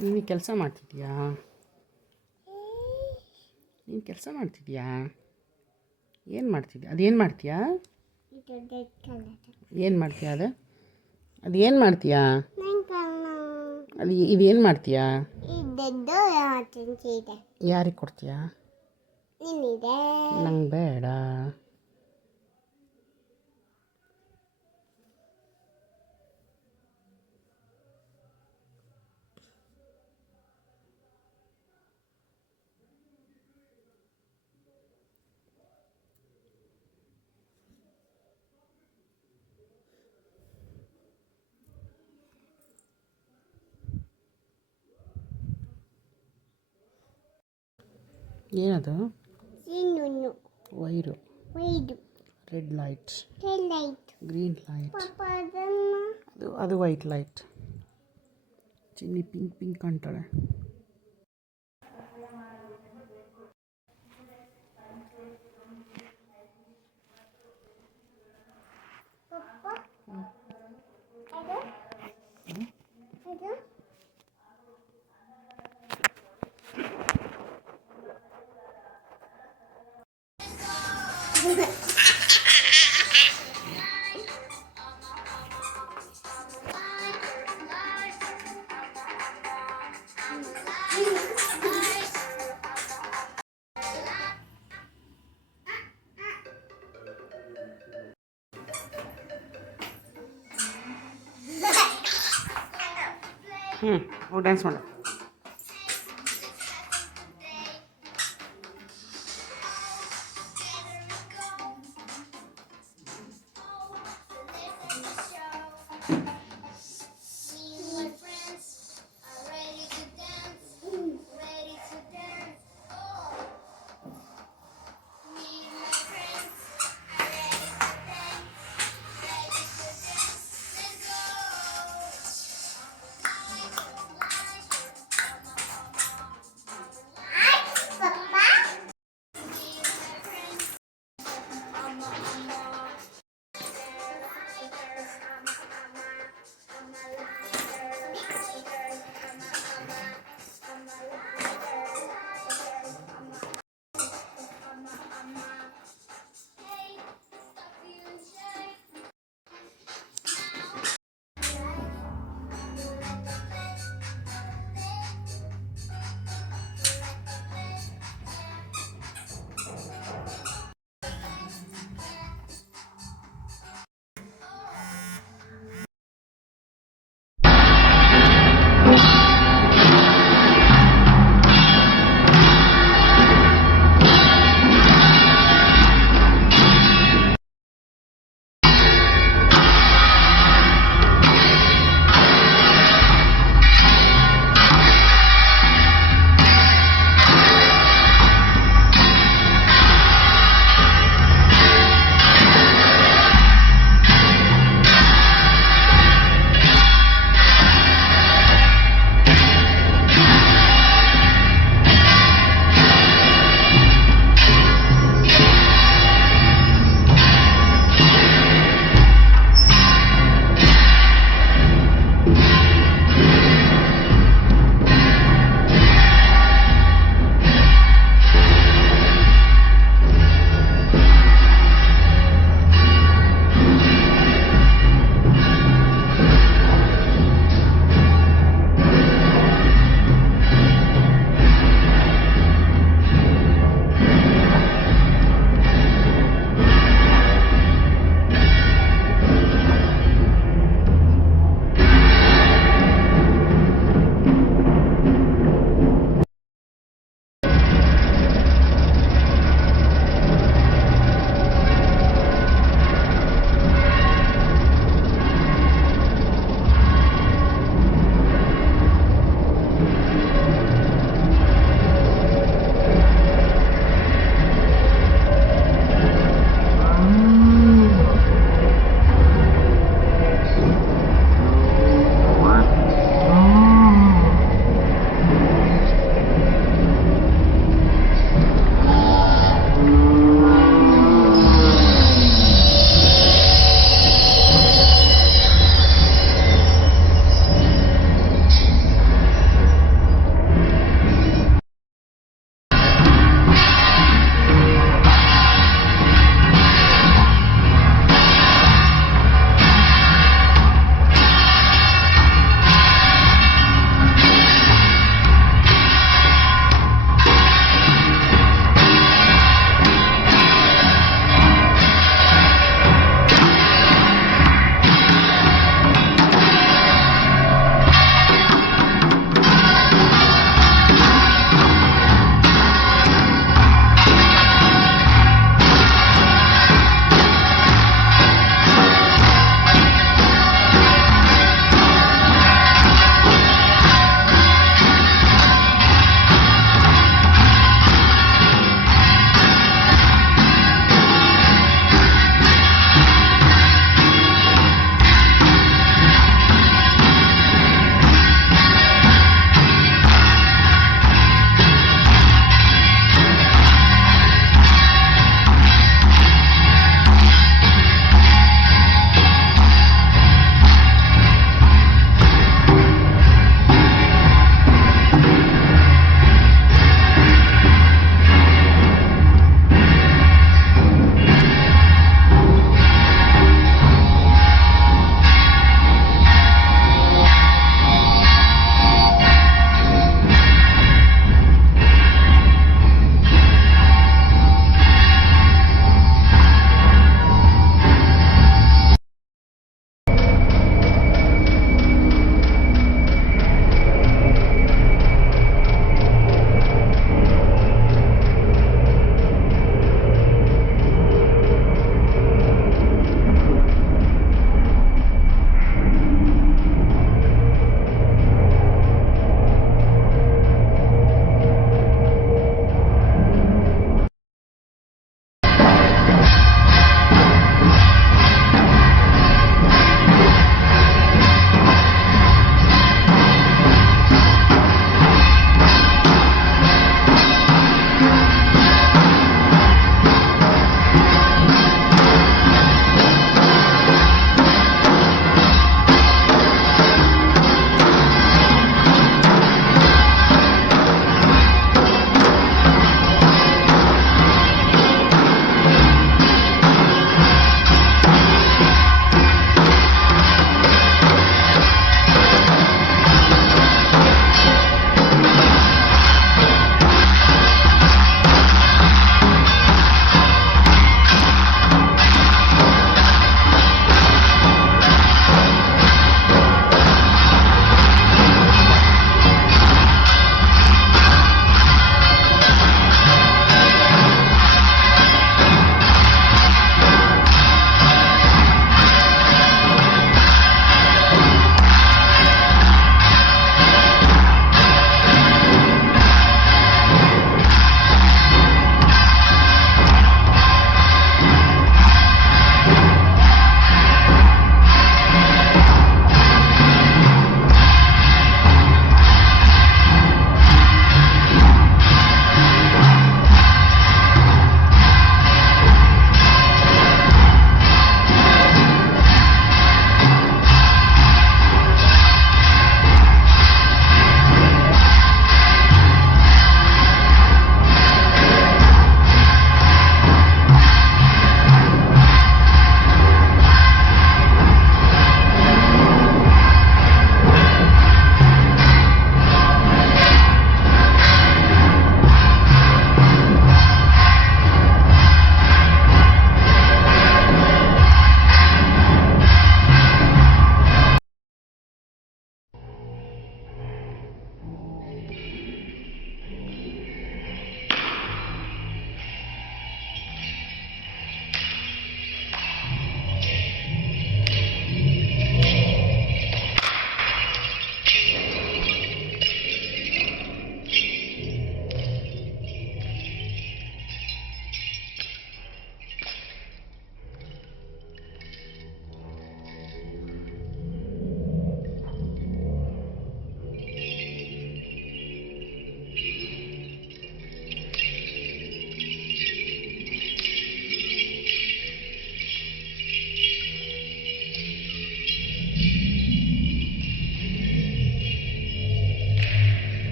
ನೀನು ಕೆಲಸ ಮಾಡ್ತಿದ್ದೀಯಾ? ನೀನು ಕೆಲಸ ಮಾಡ್ತಿದ್ದೀಯಾ? ಏನು ಮಾಡ್ತಿದ್ಯಾ? ಅದೇನು ಮಾಡ್ತೀಯಾ? ಏನು ಮಾಡ್ತೀಯಾ ಅದು ಏನು ಮಾಡ್ತೀಯಾ? ಇದೇನು ಮಾಡ್ತೀಯಾ? ಯಾರಿಗೆ ಕೊಡ್ತೀಯಾ? ನಂಗೆ ಬೇಡ. ಏನದು? Wire, red light, green light, ಅದು ವೈಟ್ ಲೈಟ್. ಚಿನ್ನಿ ಪಿಂಕ್ ಅಂತಾಳೆ. ಡ್ಯಾನ್ಸ್ ಮಾಡು.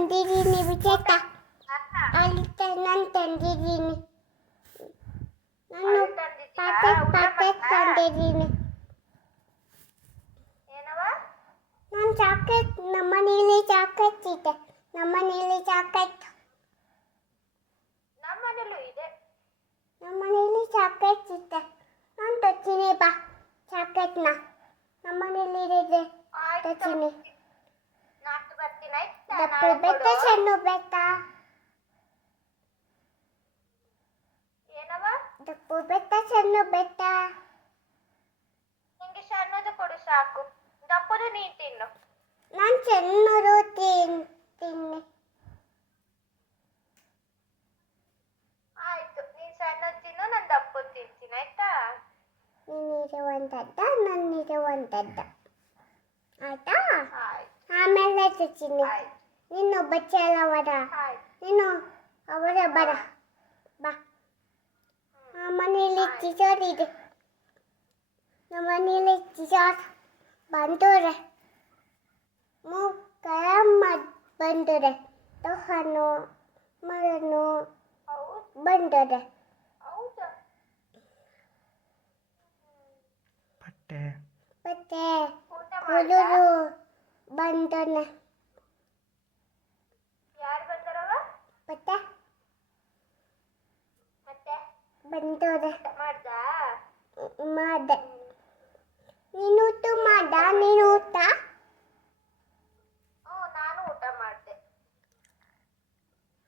ತಂದಿದ್ದೀನಿ ವಿಜೇತ. ಅಲ್ಲಿ ನಾನು ತಂದಿದ್ದೀನಿ. ನಾನು ಪಾಕೆಟ್ ತಂದಿದ್ದೀನಿ. ನಾನು ಚಾಕೆಟ್ ನಮ್ಮನೇಲಿ ಚಾಕೆಟ್ ಇದೆ. ನಮ್ಮನೇಲಿ ಚಾಕೆಟ್ ನಮ್ಮನೇಲಿ ಚಾಕೆಟ್ ಇದೆ. ನಾನು ತರ್ತೀನಿ ಬಾ ಚಾಕೆಟ್ನ. ನಮ್ಮನೇಲಿ ಇದೆ ತರ್ತೀನಿ. ದಪ್ಪು ಬೆಟ್ಟ ಸಣ್ಣ ಬೆಟ್ಟ. ದಪ್ಪು ಬೆಟ್ಟ ಸಣ್ಣ ಬೆಟ್ಟ. ನಿಂಗೆ ಸಣ್ಣದು ಕೊಡು ಸಾಕು, ದಪ್ಪದು ನೀನ್ ತಿನ್ನು. ನಾನು ಸಣ್ಣದು ತಿನ್ನಿ. ಆಯ್ತು, ನೀನ್ ಸಣ್ಣದು ತಿನ್ನು, ನಾನು ದಪ್ಪದು ತಿಂತೀನಿ ಆಯ್ತಾ. ನೀನಿರುವಂಥದ್ದ ನನ್ನಿರುವಂಥದ್ದ ಆಯ್ತಾ. ಆಯ್ತು ಆಮೇಲೆ ತರ್ತೀನಿ. ಆಯ್ತು ನೀನು ಬಚ್ಚಲವರ. ಆಯ್ತು. ನೀನು ಅವರ ಬರ ಬಾ. ಆ ಮನೆಯಲ್ಲಿ ಚಿಚೋರ್ ಇದೆ. ನಮ್ಮ ಮನೆಯಲ್ಲಿ ಚಿಚೋರ್ ಬಂದೋರೆ. ಕರಮ್ಮ ಬಂದೋರೆ. ಹಣ್ಣು ಮರನು ಹೌದು ಬಂದೋರೆ. ಹೌದಾ. ಬಟ್ಟೆ ಮತ್ತೆ ಊಟ ಹುಡುಗರು ಬಂದೋನೆ. ಯಾರು ಬಂದರವ? ಮತ್ತೆ ಮತ್ತೆ ಬಂದೋರೆ. ಮಾಡ್ದಾ? ಮಾಡ್ದೆ. ನೀನು ಊಟ ಮಾಡ್ದ? ನೀನು ಊಟ ನಾನು ಊಟ ಮಾಡಿದೆ.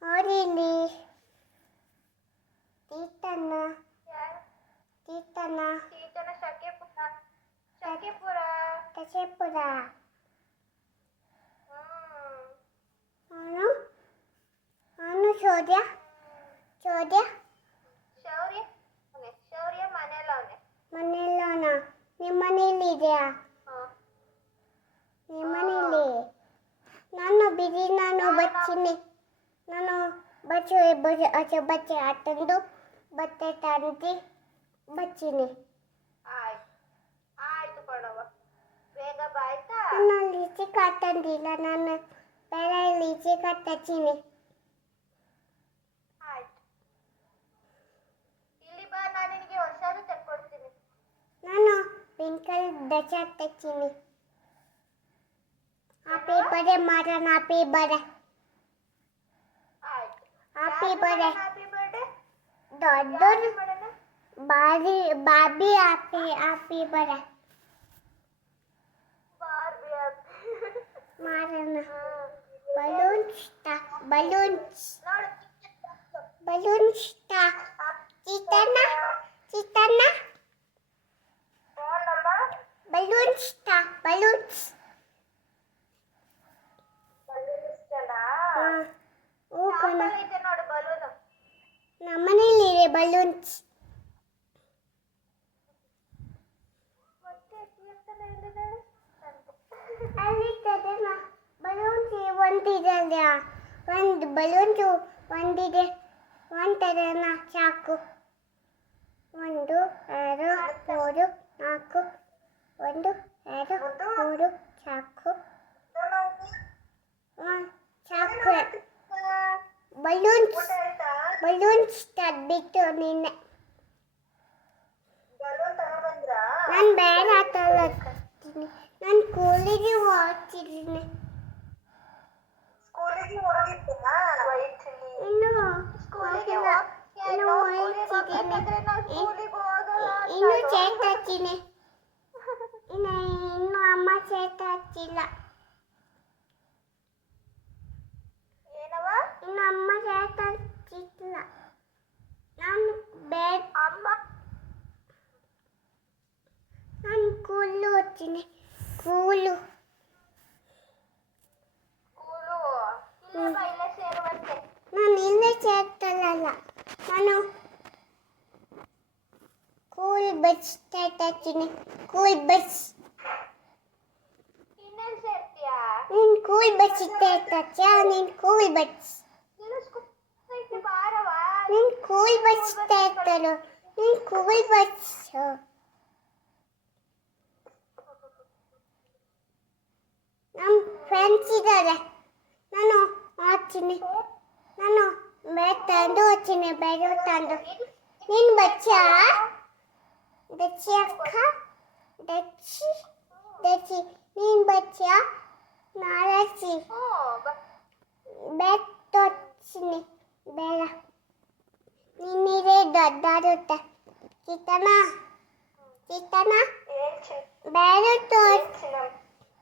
ಅವರಿಲ್ಲಿ ತೀತನ್ನ ಯಾರು? ತೀತನ್ನ ಸೀತನ ಶಕೆಪುರ. ಕಶೆಪುರ. ಅವನು ಅವನು ಚೋದ್ಯ ಶೌರ್ಯ ಮನೇಲವನೆ. ಮನೆಯಲ್ಲೋನ. ನಿಮ್ಮ ಮನೇಲಿ ಇದೆಯಾ? ನಿಮ್ಮ ಮನೇಲಿ ನಾನು ಬಚ್ಚಿನಿ. ನಾನು ಬಚ್ಚೆ ತಂದು ಬಟ್ಟೆ ತಂದು ಬಚ್ಚಿನಿ. ಆಯ್ತು ಕೊಡವ, ಬೇಗ ಬಾ ಆಯ್ತಾ. ನಾನು ಲೀಚಿ ತಂದಿಲ್ಲ. ನಾನು ಬೇರೆ ಲೀಚಿ ತಚ್ಚಿನಿ. ಆಯ್ತು, ಇಲ್ಲಿ ಬಾ, ನಾನು ನಿನಗೆ ಹೊಸದು ತೆಕ್ಕೊಡ್ತೀನಿ. ನಾನು ಪಿಂಕಲ್ ದಚ ತಚ್ಚಿನಿ. ಹ್ಯಾಪಿ ಬರ್ಡೇ ಮಾಡೋಣ. Happy birthday. ಆಯ್ತು. Happy birthday. Happy birthday. ದೊಡ್ಡ ಮಾಡೋಣ. ಬಾಬಿ ಹ್ಯಾಪಿ ಬರ್ಡೇ ಮಾಡೋಣ. ಬಲೂನ್ಸ್ ಚಿತ್ತನ್ನ ಬಲೂನ್ಸ್. ಹ್ಞೂ ಕಣ. ನೋಡು ಬಲೂನು. ನಮ್ಮನೇಲಿ ಇದೆ ಬಲೂನ್ಸ್. ಅಲ್ಲಿ ಬಲೂನ್ಸ್ ಒಂದಿದೆ. ಒಂದು ಬಲೂನ್ಸು ಒಂದಿದೆ. ಒಂದರನ ಚಾಕು. 1 2 3 4. 1 2 3 ಚಾಕು. ಚಾಕು. ಬಲೂನ್ಸ್ ತರ್ಬಿಟ್ಟು ನಿನ್ನೆ. ನಾನು ಬೇರೆ ತಗೊಳ್ತೀನಿ. ನಾನು ಸ್ಕೂಲಿಗೆ ಹೋಗ್ತಿದ್ದೀನಿ. ಇನ್ನು ಚೇಟ್ ಹಚ್ಚಿನಿ. ಇನ್ನು ಅಮ್ಮ ಚೇಟ್ ಹಚ್ಚಿಲ್ಲ. ಇನ್ನು ಅಮ್ಮ ಚೇಟ್ ಹಚ್ಚಿಲ್ಲ. ನಾನು ಕೂಲು ಹಚ್ಚಿನಿ. ಕೂಲು ನಾನು ಇಲ್ಲೇ ಸೇರ್ತಲ್ಲ. ನಾನು ಕೂಲ್ ಬಸ್ ಹಚ್ಚಿನಿ. School bus. ನೀನು ಕೂಲ್ ಬಸ್ ಹಚ್ಚ. ನೀನು ಕೂಲ್ ಬಸ್. ನೀನು ಕೂಲ್ ಬಸ್ ಹಚ್ಚಲು. ನೀನು ಕೂಲ್ ಬಸ್. ನಮ್ಮ ಫ್ರೆಂಡ್ಸ್ ಇದ್ದಾರೆ. ನಾನು వచ్చింది నన్ను బెత్తండు వచ్చింది బెరుతండు నేను బచ్చా దచ్చి అక్క దచ్చి దచ్చి నేను బచ్చా నారచి బెత్త వచ్చింది బెల నిన్నిరే దొడ్డారుట చిత్తనా చిత్తనా బెరుతో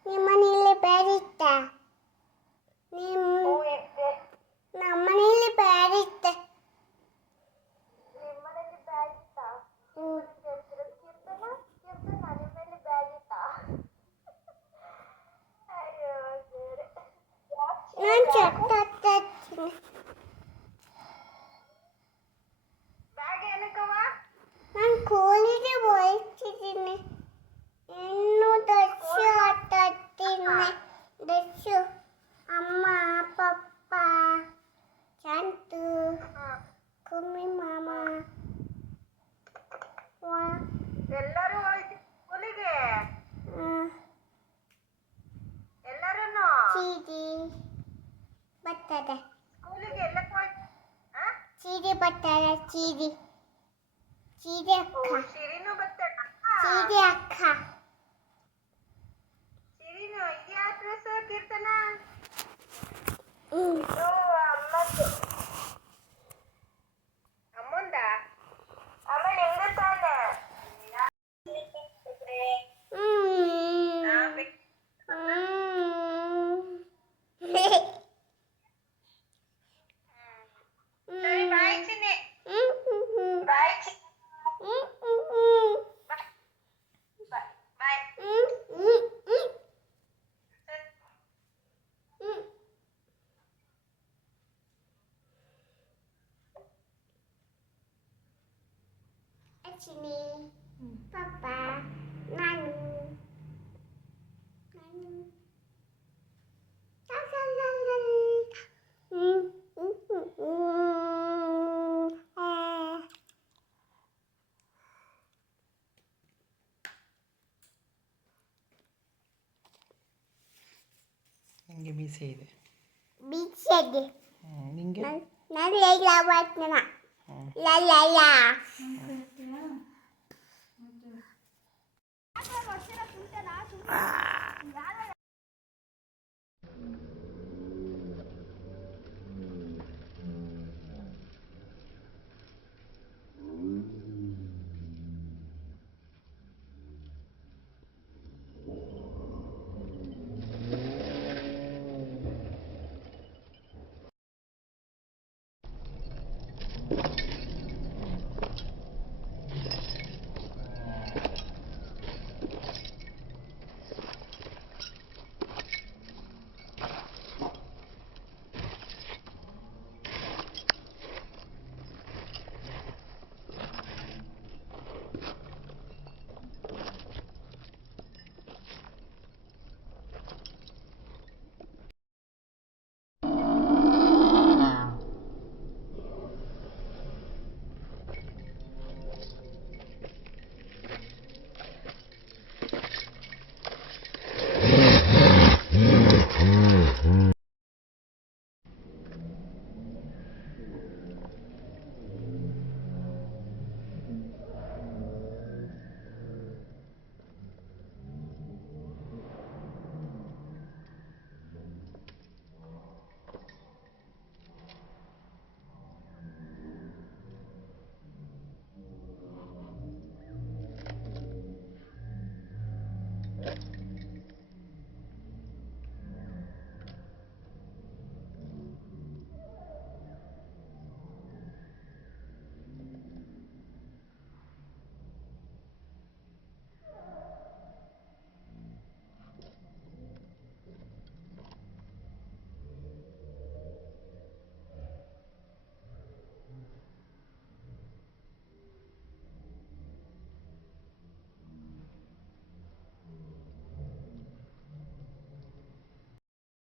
ನಿಮ್ಮನೇಲಿ ಬೇರಿತ್ತ ನಮ್ಮನೇಲಿ ಬೇರಿತ್ತೆ ನಿಮ್ಮನೇಲಿ ಬ್ಯಾಗ್ ಇತ್ತಾ? ಕೀರ್ತನ ನಿಮ್ಮಲ್ಲಿ ಬ್ಯಾಗ್ ಇತ್ತಾ? ಅಯ್ಯೋ ದೇವ್ರೆ. ನಾನು ಚೆಕ್ತೀನಿ ಬ್ಯಾಗ್ ಏನಕ್ಕವ? ನಾನು ಕೋಳಿಗೆ ಹೋಯ್ತಿದ್ದೀನಿ ಇನ್ನು ದಕ್ಷು ಆಟಾಡ್ತೀನಿ ದಕ್ಷು ಅಮ್ಮ ಪಪ್ಪ ಚಂತು ಕುಮ್ಮಿ ಮಾಮ ಎಲ್ಲರೂ ಹೋಯ್ತು ಸ್ಕೂಲಿಗೆ? ಎಲ್ಲರೂ ಚೀಟಿ ಬರ್ತದೆ ಸ್ಕೂಲಿಗೆ ಎಲ್ಲಕ್ಕೆ ಹೋಯ್ತು? ಚೀಟಿ ಬರ್ತದೆ ಚೀಟಿ ಚೀಟಿ ಅಕ್ಕ ಶಿರಿನೂ ಬರ್ತಾಳ? ಚೀಟಿ ಅಕ್ಕ ಶಿರಿನು ಇದ್ಯಾ ಡ್ರೆಸ್ ಕೀರ್ತನ? ಹ್ಮ್ ಇದು ಅಮ್ಮಂದು. ಅಮ್ಮಂದ? ಅಮ್ಮ ನಿಮ್ದು ತಾನೆ? ಸರಿ ಬಾಯ್ ಚಿನ್ನಿ. ಬಾಯ್ ಚಿನ್ನಿ. ಬಾಯ್. ಚಿನಿ ಪಪ್ಪ ನಾನು ನನಗೆ ಮೀಸೆ ಇದೆ. ಬೀಚಲ್ಲಿ ನಿಂಗೆ ನಾನು ಎಲ್ಲ ಮಾಡ್ತೀನ ಲಲ್ಲ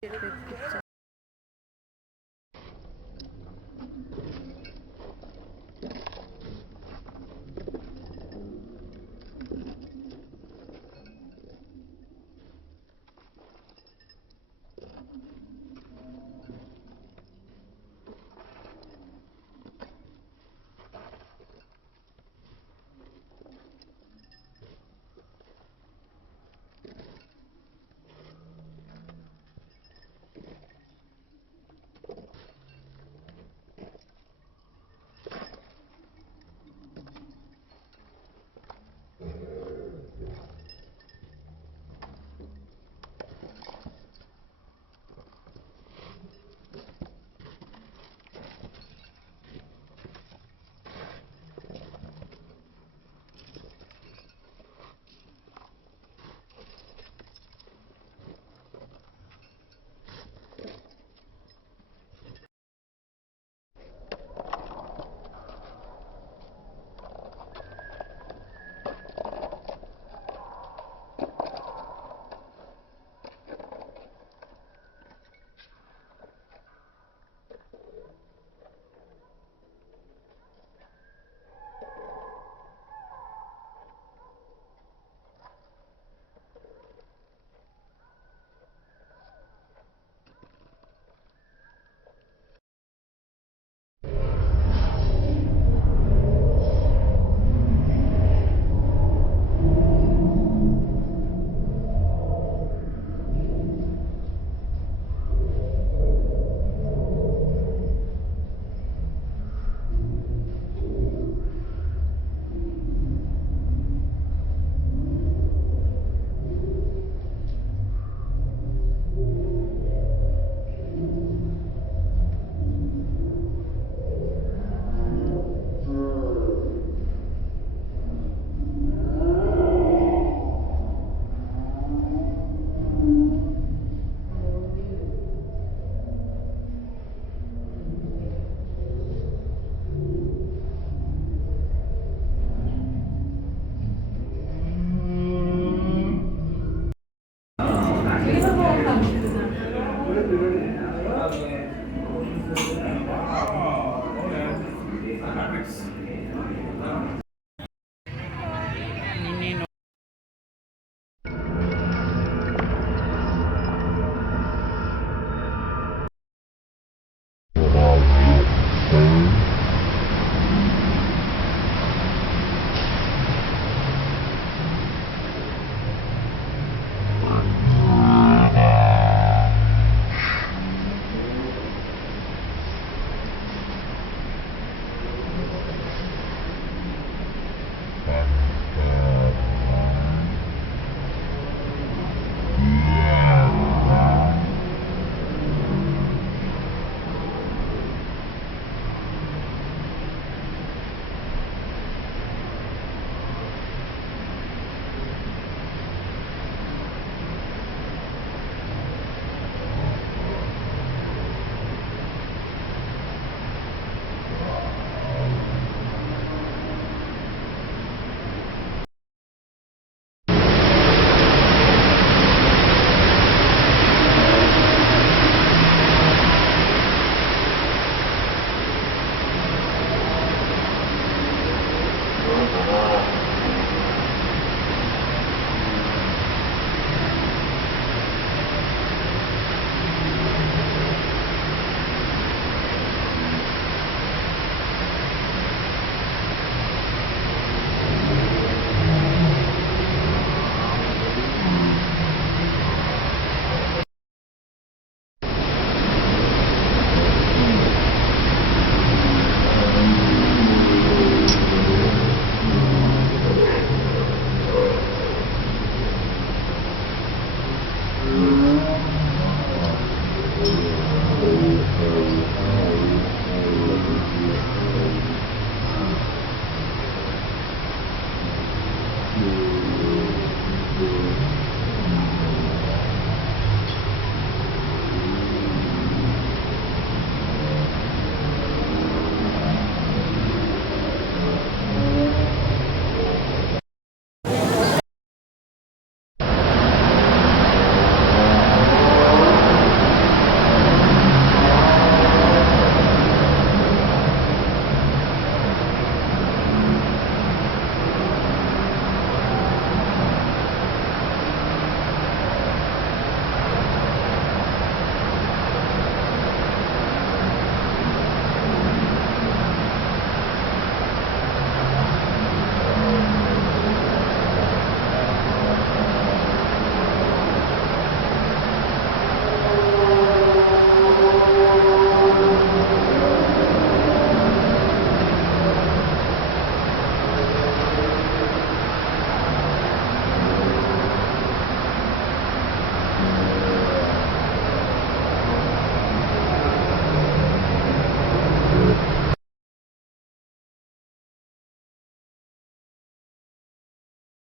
Perfect picture.